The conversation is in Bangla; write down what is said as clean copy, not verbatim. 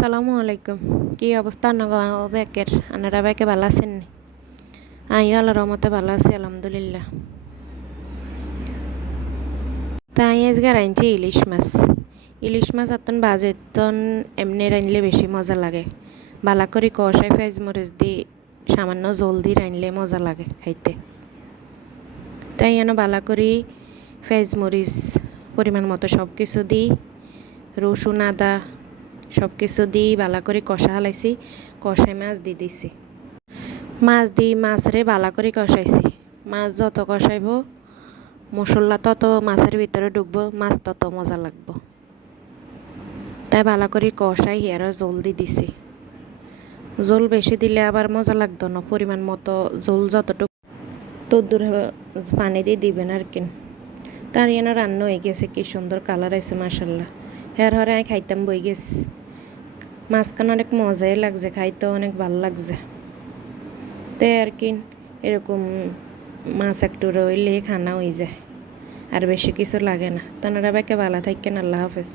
আসসালামু আলাইকুম। কি অবস্থা ব্যাকের আনারা ব্যাকে ভালো আছেন নি? আমিও আল্লাহর রহমতে ভালো আছি আলহামদুলিল্লাহ। তাই আজকে রাঁধছি ইলিশ মাছ এতন বাজেতন এমনি রাঁধলে বেশি মজা লাগে। বালা করে কষাই পেঁয়াজ মরিচ দি সামান্য জল দি রাঁধলে মজা লাগে খাইতে। তাই যেন বালা করি পেঁয়াজ মরিচ পরিমাণ মতো সব কিছু দিই, রসুন আদা সব কিছু দিই বালা করে কষা হালাইছি, কষাই মাছ দিয়ে দিছি। মাছ দিই মাছরে বালা করে কষাইছি। মাছ যত কষাইব মশলা তত মাছের ভিতরে ঢুকবো, মাছ তত মজা লাগবো। তাই বালা করে কষাই আর জল দিয়ে দিছি। জল বেশি দিলে আবার মজা লাগতো না, পরিমাণ মতো জল যতটুকু তদ্দুর পানি দিয়ে দিবেন আর কি। তার যেন রান্না হয়ে গেছে, কি সুন্দর কালার আছে মাশাল্লাহ। হরে আমি খাইতাম বই গেছি। মাছখান অনেক মজাই লাগছে, খাইতে অনেক ভালো লাগছে। তাই আর কি এরকম মাছ একটু রইলে খানা হয়ে যায়, আর বেশি কিছু লাগে না। তানারা বাইকে ভালো থাকেন, আল্লাহ হাফেজ।